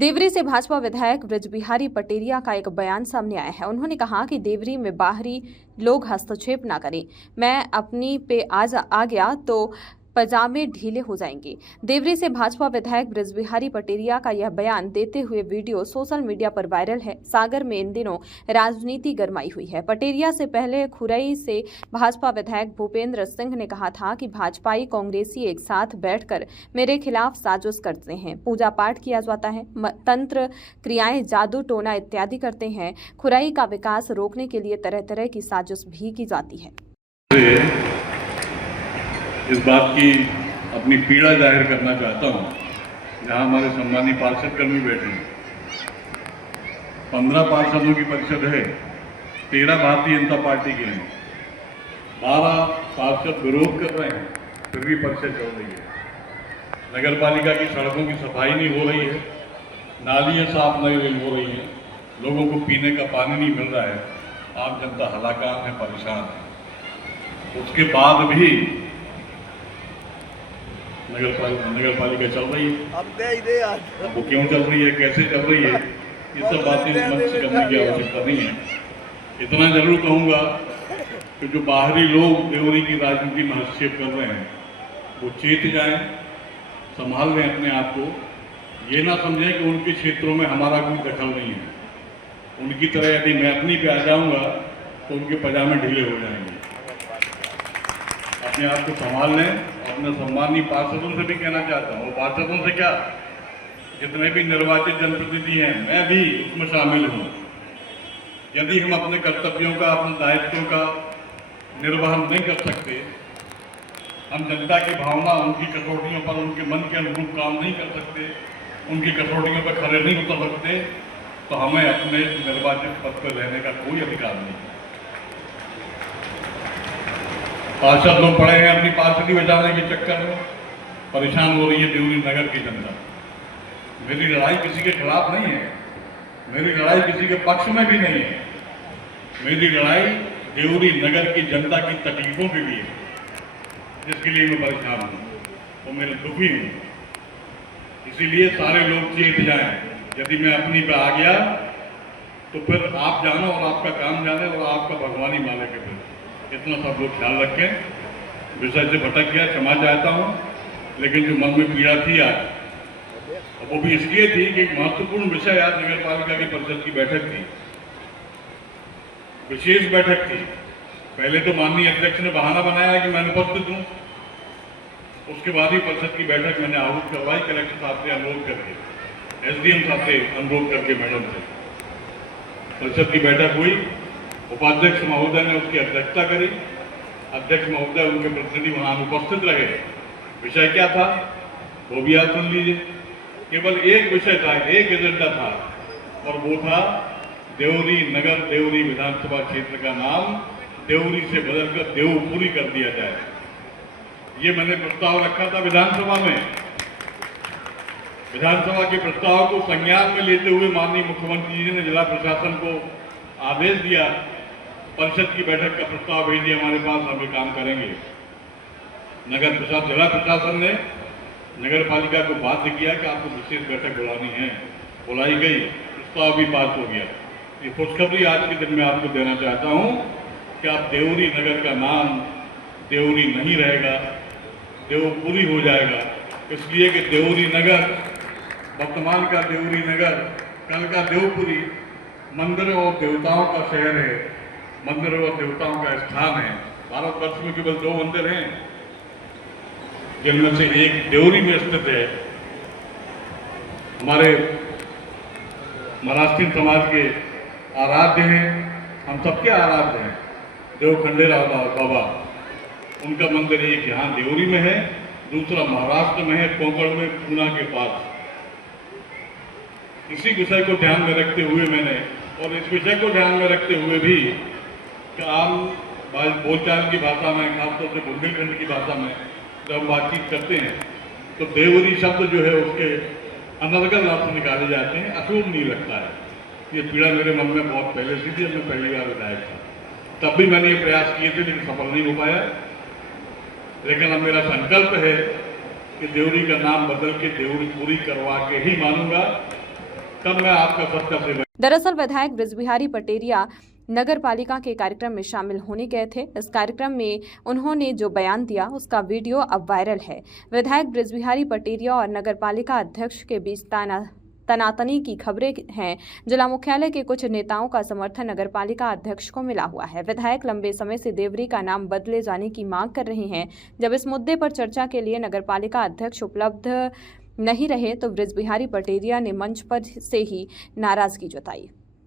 देवरी से भाजपा विधायक ब्रजबिहारी पटेरिया का एक बयान सामने आया है। उन्होंने कहा कि देवरी में बाहरी लोग हस्तक्षेप न करें। मैं अपनी पे आ गया तो पजामे ढीले हो जाएंगे। देवरी से भाजपा विधायक ब्रजबिहारी पटेरिया का यह बयान देते हुए वीडियो सोशल मीडिया पर वायरल है। सागर में इन दिनों राजनीति गरमाई हुई है। पटेरिया से पहले खुरई से भाजपा विधायक भूपेंद्र सिंह ने कहा था कि भाजपाई कांग्रेसी एक साथ बैठकर मेरे खिलाफ साजिश करते हैं। पूजा पाठ किया जाता है, तंत्र क्रियाएं, जादू टोना इत्यादि करते हैं। खुरई का विकास रोकने के लिए तरह तरह की साजिश भी की जाती है। इस बात की अपनी पीड़ा जाहिर करना चाहता हूं, जहां हमारे सम्मानित पार्षद कर्मी बैठे हैं। 15 पार्षदों की परिषद है, 13 भारतीय जनता पार्टी के हैं, 12 पार्षद विरोध कर रहे हैं, फिर भी परिषद चल रही है। नगर पालिका की सड़कों की सफाई नहीं हो रही है, नालियां साफ नहीं हो रही हैं, लोगों को पीने का पानी नहीं मिल रहा है, आम जनता हलाकान है, परेशान है। उसके बाद भी नगर पालिका चल रही है। वो क्यों चल रही है, कैसे चल रही है, ये सब बातें मंच से करने की आवश्यकता नहीं है। इतना जरूर कहूँगा कि जो बाहरी लोग देवरी की राजनीति में हस्तक्षेप कर रहे हैं वो चेत जाएं, संभाल लें अपने आप को। ये ना समझें कि उनके क्षेत्रों में हमारा कोई दखल नहीं है। उनकी तरह यदि मैं अपनी पे आ जाऊँगा तो उनके पजामे ढीले हो जाएंगे। अपने आप को संभाल लें। अपने सम्मानीय पार्षदों से भी कहना चाहता हूँ, पार्षदों से क्या, जितने भी निर्वाचित जनप्रतिनिधि हैं, मैं भी उसमें शामिल हूँ। यदि हम अपने कर्तव्यों का, अपने दायित्वों का निर्वहन नहीं कर सकते, हम जनता की भावना, उनकी कसौटियों पर, उनके मन के अनुरूप काम नहीं कर सकते, उनकी कसौटियों पर खरे नहीं उतर सकते, तो हमें अपने निर्वाचित पद पर रहने का कोई अधिकार नहीं। पार्षद लोग पड़े हैं अपनी पार्षदी बचाने के चक्कर में, परेशान हो रही है देवरी नगर की जनता। मेरी लड़ाई किसी के खिलाफ नहीं है, मेरी लड़ाई किसी के पक्ष में भी नहीं है। मेरी लड़ाई देवरी नगर की जनता की तकलीफों के लिए, जिसके लिए मैं परेशान हूँ और मैं दुखी हूँ। इसीलिए सारे लोग चेत जाएं। यदि मैं अपनी पे आ गया तो फिर आप जानो और आपका काम जाने और आपका भगवान ही मालिक है। इतना सब लोग ख्याल रखें। विषय से भटक गया, क्षमा चाहता हूँ, लेकिन जो मन में पीड़ा थी आज, वो भी इसलिए थी कि एक महत्वपूर्ण विषय आज नगर पालिका की परिषद की बैठक थी, विशेष बैठक थी। पहले तो माननीय अध्यक्ष ने बहाना बनाया कि मैं अनुपस्थित हूँ, उसके बाद ही परिषद की बैठक मैंने आहूत करवाई कलेक्टर साहब से अनुरोध करके, SDM साहब से अनुरोध करके, मैडम से। परिषद की बैठक हुई, उपाध्यक्ष महोदय ने उसकी अध्यक्षता करी, अध्यक्ष महोदय उनके प्रतिनिधि वहां अनुपस्थित रहे। विषय क्या था वो भी आप सुन लीजिए। केवल एक विषय था, एक एजेंडा था, और वो था देवरी नगर, देवरी विधानसभा क्षेत्र का नाम देवरी से बदलकर देवपुरी कर दिया जाए। ये मैंने प्रस्ताव रखा था विधानसभा में। विधानसभा के प्रस्ताव को संज्ञान में लेते हुए माननीय मुख्यमंत्री जी ने जिला प्रशासन को आदेश दिया, परिषद की बैठक का प्रस्ताव भेजिए हमारे पास, हम ये काम करेंगे। नगर प्रशासन, जिला प्रशासन ने नगर पालिका को बाध्य किया कि आपको विशेष बैठक बुलानी है। बुलाई गई, प्रस्ताव भी पास हो गया। ये खुशखबरी आज के दिन में आपको देना चाहता हूं कि आप देवरी नगर का नाम देवरी नहीं रहेगा, देवपुरी हो जाएगा। इसलिए कि देवरी नगर, वर्तमान का देवरी नगर, कल का देवपुरी मंदिरों और देवताओं का शहर है, मंदिरों और देवताओं का स्थान है। भारतवर्ष में केवल 2 मंदिर हैं, जिनमें से एक देवरी में स्थित है। हमारे महाराष्ट्रीय समाज के आराध्य हैं, हम सबके आराध्य हैं, देव खंडेराव बाबा। उनका मंदिर एक यहाँ देवरी में है, दूसरा महाराष्ट्र में है, कोंकण में, पूना के पास। इसी विषय को ध्यान में रखते हुए मैंने, और इस विषय को ध्यान में रखते हुए भी कि आम बोलचाल की भाषा में, खासतौर से बुंदेलखंड की भाषा में जब बातचीत करते हैं तो देवरी शब्द जो है उसके अनर्गल अर्थ निकाले जाते हैं, अशुभ नहीं लगता है। ये पीड़ा मेरे मन में बहुत पहले से थी, मैं पहली बार विधायक था, तब भी मैंने ये प्रयास किए थे, लेकिन सफल नहीं हो पाया। लेकिन अब मेरा संकल्प है कि देवरी का नाम बदल के देवरी पूरी करवा के ही मानूंगा। तब मैं आपका सबका सेवक। दरअसल विधायक बृजबिहारी पटेरिया नगर पालिका के कार्यक्रम में शामिल होने गए थे। इस कार्यक्रम में उन्होंने जो बयान दिया उसका वीडियो अब वायरल है। विधायक बृजबिहारी पटेरिया और नगर पालिका अध्यक्ष के बीच तनातनी की खबरें हैं। जिला मुख्यालय के कुछ नेताओं का समर्थन नगर पालिका अध्यक्ष को मिला हुआ है। विधायक लंबे समय से देवरी का नाम बदले जाने की मांग कर रहे हैं। जब इस मुद्दे पर चर्चा के लिए नगर पालिका अध्यक्ष उपलब्ध नहीं रहे तो बृजबिहारी पटेरिया ने मंच पर से ही नाराजगी जताई।